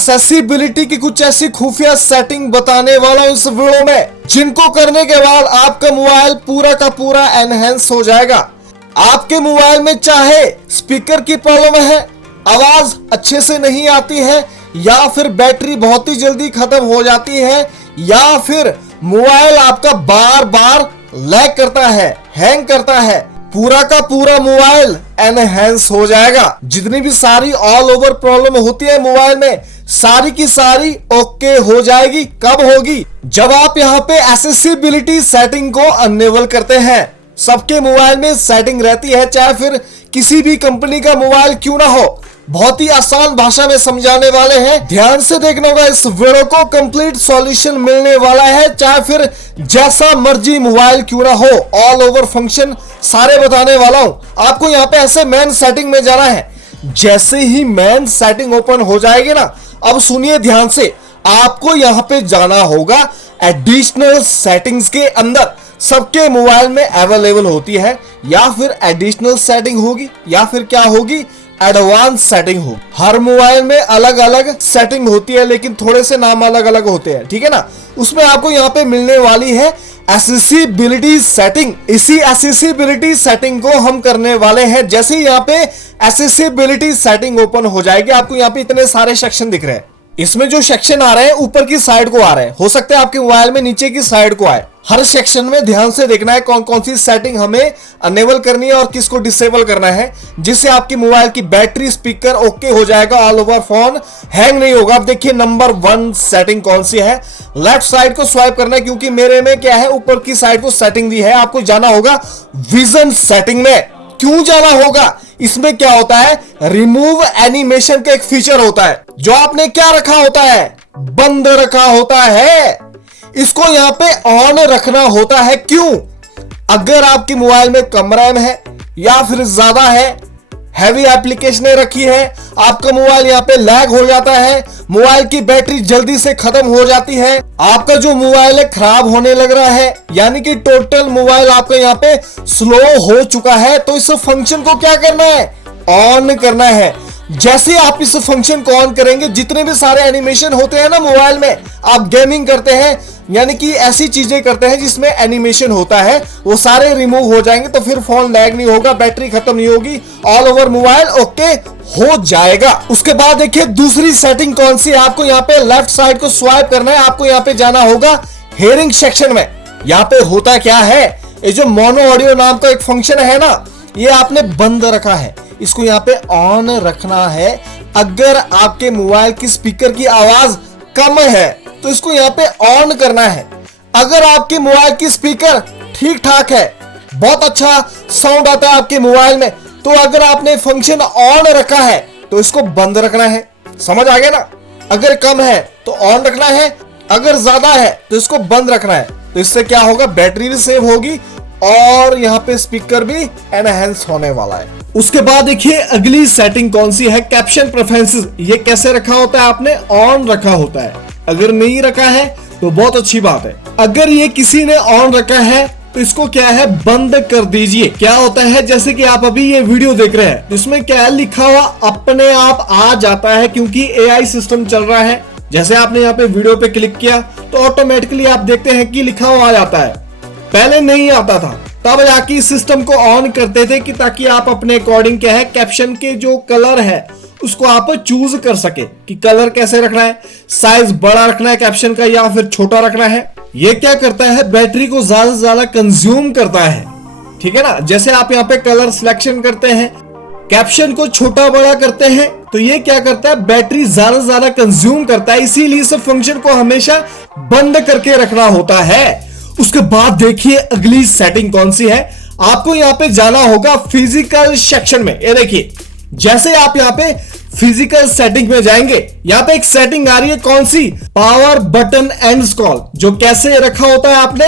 Accessibility की कुछ ऐसी खुफिया सेटिंग बताने वाला हूं इस वीडियो में, जिनको करने के बाद आपका मोबाइल पूरा का पूरा एनहेंस हो जाएगा। आपके मोबाइल में चाहे स्पीकर की प्रॉब्लम है, आवाज अच्छे से नहीं आती है, या फिर बैटरी बहुत ही जल्दी खत्म हो जाती है, या फिर मोबाइल आपका बार बार लैग करता है, हैंग करता है, पूरा का पूरा मोबाइल एनहेंस हो जाएगा। जितनी भी सारी ऑल ओवर प्रॉब्लम होती है मोबाइल में, सारी की सारी ओके हो जाएगी। कब होगी? जब आप यहाँ पे एक्सेसिबिलिटी सेटिंग को अनेबल करते हैं। सबके मोबाइल में सेटिंग रहती है, चाहे फिर किसी भी कंपनी का मोबाइल क्यों ना हो। बहुत ही आसान भाषा में समझाने वाले हैं, ध्यान से देखना होगा इस वीडियो को। कंप्लीट सॉल्यूशन मिलने वाला है, चाहे फिर जैसा मर्जी मोबाइल क्यों ना हो, ऑल ओवर फंक्शन सारे बताने वाला हूं आपको। यहाँ पे ऐसे मेन सेटिंग में जाना है। जैसे ही मेन सेटिंग ओपन हो जाएगी ना, अब सुनिए ध्यान से, आपको यहाँ पे जाना होगा एडिशनल सेटिंग्स के अंदर। सबके मोबाइल में अवेलेबल होती है, या फिर एडिशनल सेटिंग होगी, या फिर क्या होगी, एडवांस सेटिंग हो। हर मोबाइल में अलग अलग सेटिंग होती है, लेकिन थोड़े से नाम अलग अलग होते हैं, ठीक है ना। उसमें आपको यहाँ पे मिलने वाली है एक्सेसिबिलिटी सेटिंग। इसी एक्सेसिबिलिटी सेटिंग को हम करने वाले हैं। जैसे ही यहाँ पे एक्सेसिबिलिटी सेटिंग ओपन हो जाएगी, आपको यहाँ पे इतने सारे सेक्शन दिख रहे हैं। इसमें जो सेक्शन आ रहे हैं ऊपर की साइड को आ रहे हैं, हो सकता है आपके मोबाइल में नीचे की साइड को आए। हर सेक्शन में ध्यान से देखना है कौन कौन सी सेटिंग हमें अनेबल करनी है और किसको डिसेबल करना है, जिससे आपकी मोबाइल की बैटरी, स्पीकर ओके हो जाएगा, ऑल ओवर फोन हैंग नहीं होगा। अब देखिए नंबर 1 सेटिंग कौन सी है। लेफ्ट साइड को स्वाइप करना है, क्योंकि मेरे में क्या है, ऊपर की साइड को सेटिंग दी है। आपको जाना होगा विजन सेटिंग में। क्यों जाना होगा? इसमें क्या होता है, रिमूव एनिमेशन का एक फीचर होता है, जो आपने क्या रखा होता है, बंद रखा होता है। इसको यहां पे ऑन रखना होता है। क्यों? अगर आपके मोबाइल में कम रैम है, या फिर ज्यादा है, हैवी एप्लीकेशनें रखी है, आपका मोबाइल यहाँ पे लैग हो जाता है, मोबाइल की बैटरी जल्दी से खत्म हो जाती है, आपका जो मोबाइल है खराब होने लग रहा है, यानी कि टोटल मोबाइल आपका यहाँ पे स्लो हो चुका है, तो इस फंक्शन को क्या करना है, ऑन करना है। जैसे आप इस फंक्शन को ऑन करेंगे, जितने भी सारे एनिमेशन होते हैं ना मोबाइल में, आप गेमिंग करते हैं, यानी कि ऐसी चीजें करते हैं जिसमें एनिमेशन होता है, वो सारे रिमूव हो जाएंगे। तो फिर फोन लैग नहीं होगा, बैटरी खत्म नहीं होगी, ऑल ओवर मोबाइल ओके हो जाएगा। उसके बाद देखिए दूसरी सेटिंग कौन सी है। आपको यहाँ पे लेफ्ट साइड को स्वाइप करना है, आपको यहाँ पे जाना होगा हेयरिंग सेक्शन में। यहाँ पे होता क्या है, ये जो मोनो ऑडियो नाम का एक फंक्शन है ना, ये आपने बंद रखा है, इसको यहाँ पे ऑन रखना है। अगर आपके मोबाइल की स्पीकर की आवाज कम है तो इसको यहाँ पे ऑन करना है। अगर आपके मोबाइल की स्पीकर ठीक ठाक है, बहुत अच्छा साउंड आता है आपके मोबाइल में, तो अगर आपने फंक्शन ऑन रखा है तो इसको बंद रखना है। समझ आ गया ना? अगर कम है तो ऑन रखना है, अगर ज्यादा है तो इसको बंद रखना है। तो इससे क्या होगा, बैटरी भी सेव होगी और यहाँ पे स्पीकर भी एनहेंस होने वाला है। उसके बाद देखिए अगली सेटिंग कौन सी है, कैप्शन प्रेफरेंसेस। ये कैसे रखा होता है, आपने ऑन रखा होता है। अगर नहीं रखा है तो बहुत अच्छी बात है। अगर ये किसी ने ऑन रखा है तो इसको क्या है, बंद कर दीजिए। क्या होता है, जैसे कि आप अभी ये वीडियो देख रहे हैं, इसमें क्या है लिखा हुआ अपने आप आ जाता है, क्योंकि एआई सिस्टम चल रहा है। जैसे आपने यहाँ पे वीडियो पे क्लिक किया तो ऑटोमेटिकली आप देखते हैं कि लिखा हुआ आ जाता है। पहले नहीं आता था, तब जाके इस सिस्टम को ऑन करते थे कि ताकि आप अपने अकॉर्डिंग क्या है, कैप्शन के जो कलर है उसको आप चूज कर सके कि कलर कैसे रखना है, साइज बड़ा रखना है कैप्शन का या फिर छोटा रखना है। ये क्या करता है, बैटरी को ज्यादा से ज्यादा कंज्यूम करता है, ठीक है ना। जैसे आप यहाँ पे कलर सिलेक्शन करते हैं, कैप्शन को छोटा बड़ा करते हैं, तो ये क्या करता है, बैटरी ज्यादा से ज्यादा कंज्यूम करता है। इसीलिए इस फंक्शन को हमेशा बंद करके रखना होता है। उसके बाद देखिए अगली सेटिंग कौन सी है। आपको यहाँ पे जाना होगा फिजिकल सेक्शन में। ये देखिए, जैसे आप यहाँ पे फिजिकल सेटिंग में जाएंगे, यहाँ पे एक सेटिंग आ रही है, कौन सी, पावर बटन एंड्स कॉल। जो कैसे रखा होता है, आपने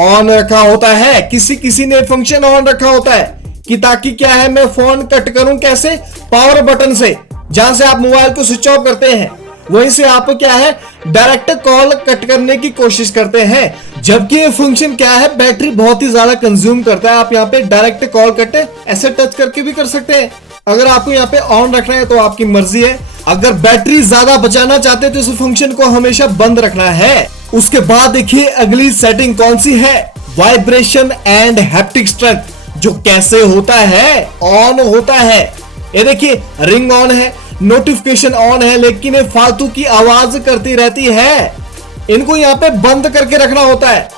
ऑन रखा होता है। किसी ने फंक्शन ऑन रखा होता है कि ताकि क्या है, मैं फोन कट करूं कैसे, पावर बटन से। जहां से आप मोबाइल को स्विच ऑफ करते हैं, वहीं से आप क्या है, डायरेक्ट कॉल कट करने की कोशिश करते हैं। जबकि ये फंक्शन क्या है, बैटरी बहुत ही ज्यादा कंज्यूम करता है। आप यहाँ पे डायरेक्ट कॉल कट ऐसे टच करके भी कर सकते हैं। अगर आपको यहाँ पे ऑन रखना है तो आपकी मर्जी है। अगर बैटरी ज्यादा बचाना चाहते हैं तो इस फंक्शन को हमेशा बंद रखना है। उसके बाद देखिए अगली सेटिंग कौन सी है, वाइब्रेशन एंड हैप्टिक स्ट्रेंथ, जो कैसे होता है, ऑन होता है। ये देखिए रिंग ऑन है, नोटिफिकेशन ऑन है, लेकिन ये फालतू की आवाज करती रहती है। इनको यहाँ पे बंद करके रखना होता है,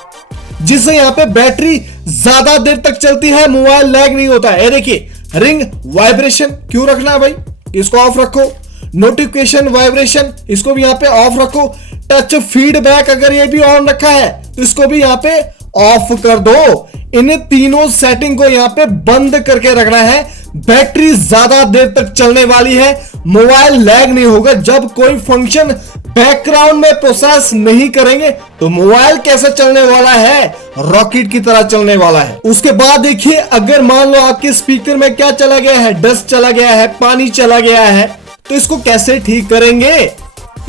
जिससे यहाँ पे बैटरी ज्यादा देर तक चलती है, मोबाइल लैग नहीं होता है। ये देखिए रिंग वाइब्रेशन क्यों रखना है भाई, इसको ऑफ रखो। नोटिफिकेशन वाइब्रेशन इसको भी यहाँ पे ऑफ रखो। टच फीडबैक अगर ये भी ऑन रखा है तो इसको भी यहाँ पे ऑफ कर दो। इन तीनों सेटिंग को यहाँ पे बंद करके रखना है। बैटरी ज्यादा देर तक चलने वाली है, मोबाइल लैग नहीं होगा। जब कोई फंक्शन बैकग्राउंड में प्रोसेस नहीं करेंगे तो मोबाइल कैसे चलने वाला है, रॉकेट की तरह चलने वाला है। उसके बाद देखिए अगर मान लो आपके स्पीकर में क्या चला गया है, डस्ट चला गया है, पानी चला गया है, तो इसको कैसे ठीक करेंगे।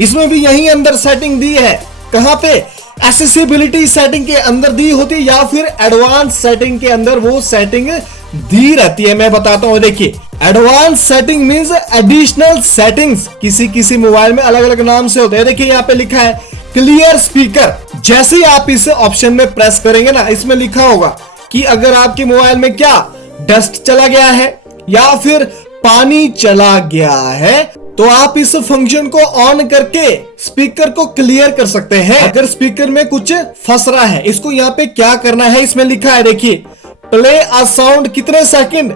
इसमें भी यही अंदर सेटिंग दी है। कहां पे, एक्सेसिबिलिटी सेटिंग के अंदर दी होती है या फिर एडवांस सेटिंग के अंदर वो सेटिंग दी रहती है। मैं बताता हूं, देखिए advance setting means additional settings, किसी किसी मोबाइल में अलग अलग नाम से होते हैं। देखिए यहाँ पे लिखा है क्लियर स्पीकर। जैसे ही आप इस ऑप्शन में प्रेस करेंगे ना, इसमें लिखा होगा कि अगर आपके मोबाइल में क्या डस्ट चला गया है या फिर पानी चला गया है तो आप इस फंक्शन को ऑन करके स्पीकर को क्लियर कर सकते हैं। अगर स्पीकर में कुछ फंस रहा है, इसको यहाँ पे क्या करना है, इसमें लिखा है देखिए प्ले अ साउंड, कितने सेकंड,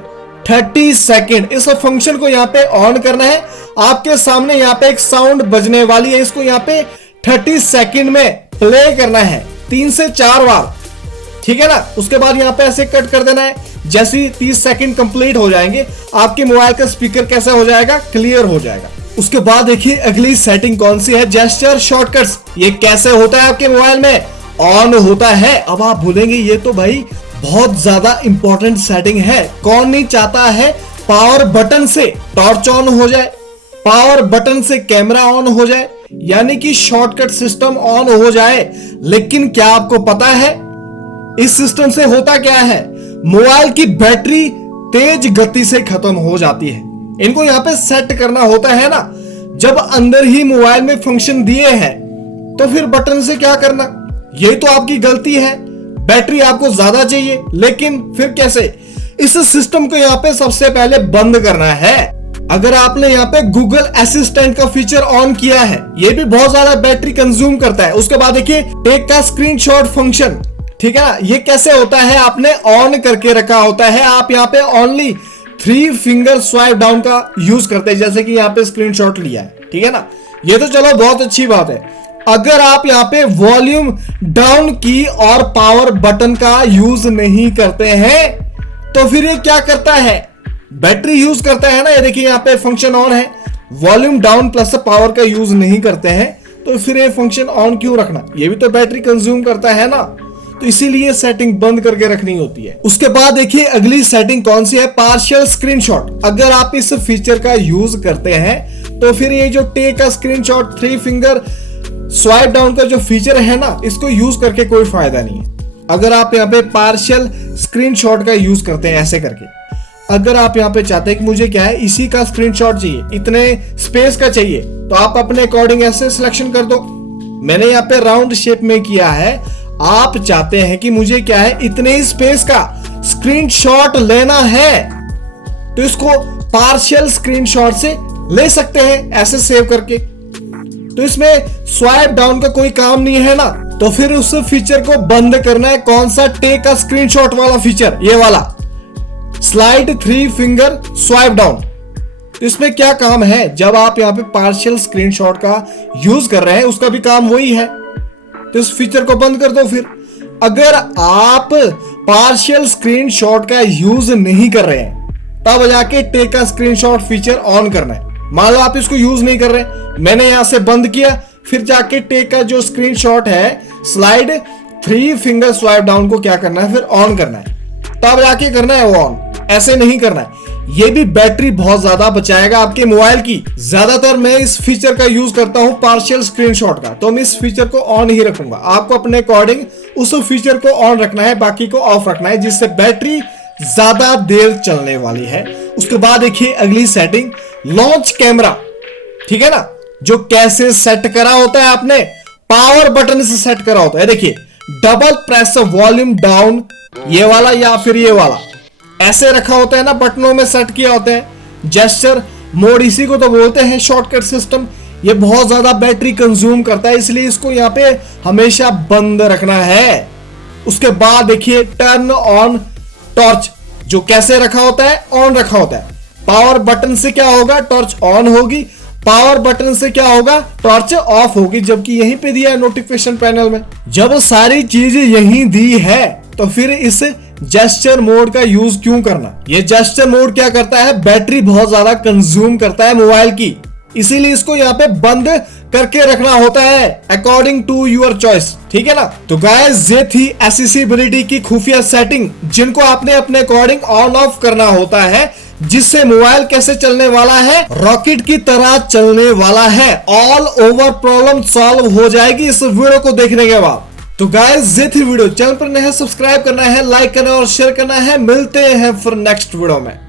30 सेकंड। इस फंक्शन को यहाँ पे ऑन करना है। आपके सामने यहाँ पे एक साउंड बजने वाली है, इसको यहाँ पे 30 सेकंड में प्ले करना है 3 से 4 बार, ठीक है ना। उसके बाद यहाँ पे ऐसे कट कर देना है। जैसे ही 30 सेकंड कंप्लीट हो जाएंगे, आपके मोबाइल का स्पीकर कैसा हो जाएगा, क्लियर हो जाएगा। उसके बाद देखिए अगली सेटिंग कौन सी है, जेस्चर शॉर्टकट्स। ये कैसे होता है आपके मोबाइल में, ऑन होता है। अब आप बोलेंगे ये तो भाई बहुत ज्यादा इंपॉर्टेंट सेटिंग है, कौन नहीं चाहता है पावर बटन से टॉर्च ऑन हो जाए, पावर बटन से कैमरा ऑन हो जाए, यानी कि शॉर्टकट सिस्टम ऑन हो जाए। लेकिन क्या आपको पता है इस सिस्टम से होता क्या है, मोबाइल की बैटरी तेज गति से खत्म हो जाती है। इनको यहाँ पे सेट करना होता है ना। जब अंदर ही मोबाइल में फंक्शन दिए हैं तो फिर बटन से क्या करना, ये तो आपकी गलती है। बैटरी आपको ज्यादा चाहिए, लेकिन फिर कैसे, इस सिस्टम को यहाँ पे सबसे पहले बंद करना है। अगर आपने यहाँ पे गूगल असिस्टेंट का फीचर ऑन किया है, ये भी बहुत ज्यादा बैटरी कंज्यूम करता है। उसके बाद देखिए टेक का स्क्रीनशॉट फंक्शन, ठीक है ना, ये कैसे होता है, आपने ऑन करके रखा होता है। आप यहाँ पे ओनली 3 फिंगर स्वाइप डाउन का यूज करते हैं, जैसे कि यहाँ पे स्क्रीनशॉट लिया है, ठीक है ना। ये तो चलो बहुत अच्छी बात है। अगर आप यहाँ पे वॉल्यूम डाउन की और पावर बटन का यूज नहीं करते हैं तो फिर ये क्या करता है, बैटरी यूज करता है ना। ये देखिए यहाँ पे फंक्शन ऑन है, वॉल्यूम डाउन प्लस पावर का यूज नहीं करते हैं तो फिर ये फंक्शन ऑन क्यों रखना, ये भी तो बैटरी कंज्यूम करता है ना। तो इसीलिए सेटिंग बंद करके रखनी होती है। उसके बाद देखिए अगली सेटिंग कौन सी है, पार्शियल स्क्रीनशॉट। अगर आप इस फीचर का यूज करते हैं तो फिर ये जो टेक का स्क्रीनशॉट 3 फिंगर स्वाइप डाउन का जो फीचर है ना, इसको यूज करके कोई फायदा नहीं है। अगर आप यहाँ पे पार्शियल स्क्रीनशॉट का यूज करते हैं ऐसे करके, अगर आप यहाँ पे चाहते हैं कि मुझे क्या है इसी का स्क्रीनशॉट चाहिए, इतने स्पेस का चाहिए, तो आप अपने अकॉर्डिंग ऐसे सिलेक्शन कर दो। मैंने यहाँ पे राउंड शेप में किया है। आप चाहते हैं कि मुझे क्या है इतने ही स्पेस का स्क्रीनशॉट लेना है तो इसको पार्शियल स्क्रीनशॉट से ले सकते हैं ऐसे सेव करके। तो इसमें स्वाइप डाउन का कोई काम नहीं है ना, तो फिर उस फीचर को बंद करना है। कौन सा, टेक का स्क्रीनशॉट वाला फीचर, ये वाला स्लाइड 3 फिंगर स्वाइप डाउन। तो इसमें क्या काम है, जब आप यहाँ पे पार्शियल स्क्रीनशॉट का यूज कर रहे हैं उसका भी काम वही है, तो इस फीचर को बंद कर दो। फिर अगर आप पार्शियल स्क्रीनशॉट का यूज नहीं कर रहे हैं तब जाके टेक का स्क्रीनशॉट फीचर ऑन करना है। मान लो आप इसको यूज नहीं कर रहे, मैंने यहां से बंद किया, फिर जाके टेक का जो स्क्रीनशॉट है स्लाइड 3 फिंगर स्वाइप डाउन को क्या करना है, फिर ऑन करना है, तब जाके करना है वो ऑन, ऐसे नहीं करना है। ये भी बैटरी बहुत ज्यादा बचाएगा आपके मोबाइल की। ज्यादातर मैं इस फीचर का यूज करता हूं पार्शियल स्क्रीनशॉट का, तो मैं इस फीचर को ऑन ही रखूंगा। आपको अपने अकॉर्डिंग उस फीचर को ऑन रखना है, बाकी को ऑफ रखना है, जिससे बैटरी ज्यादा देर चलने वाली है। उसके बाद देखिए अगली सेटिंग, लॉन्च कैमरा। ठीक है ना। जो कैसे सेट करा होता है आपने, पावर बटन से सेट करा होता है। देखिए, डबल प्रेस वॉल्यूम डाउन, ये वाला या फिर ये वाला ऐसे रखा होता है ना, बटनों में सेट किया होता है। जेस्चर मोड, इसी को तो बोलते हैं शॉर्टकट सिस्टम। ये बहुत ज्यादा बैटरी कंज्यूम करता है, इसलिए इसको यहाँ पे हमेशा बंद रखना है। उसके बाद देखिए, टर्न ऑन टॉर्च, जो कैसे रखा होता है, ऑन रखा होता है। पावर बटन से क्या होगा, टॉर्च ऑन होगी। पावर बटन से क्या होगा, टॉर्च ऑफ होगी, जबकि यहीं पे दिया है नोटिफिकेशन पैनल में। जब सारी चीजें यहीं दी है तो फिर इस जेस्चर मोड का यूज क्यों करना। ये जेस्चर मोड क्या करता है, बैटरी बहुत ज्यादा कंज्यूम करता है मोबाइल की, इसीलिए इसको यहाँ पे बंद करके रखना होता है अकॉर्डिंग टू योर चॉइस। ठीक है ना। तो गाइस, ये थी एक्सेसिबिलिटी की खुफिया सेटिंग, जिनको आपने अपने अकॉर्डिंग ऑन ऑफ करना होता है, जिससे मोबाइल कैसे चलने वाला है, रॉकेट की तरह चलने वाला है। ऑल ओवर प्रॉब्लम सॉल्व हो जाएगी इस वीडियो को देखने के बाद। तो गाइस, ये थी वीडियो। चैनल पर नए सब्सक्राइब करना है, लाइक करना है और शेयर करना है। मिलते हैं फिर नेक्स्ट वीडियो में।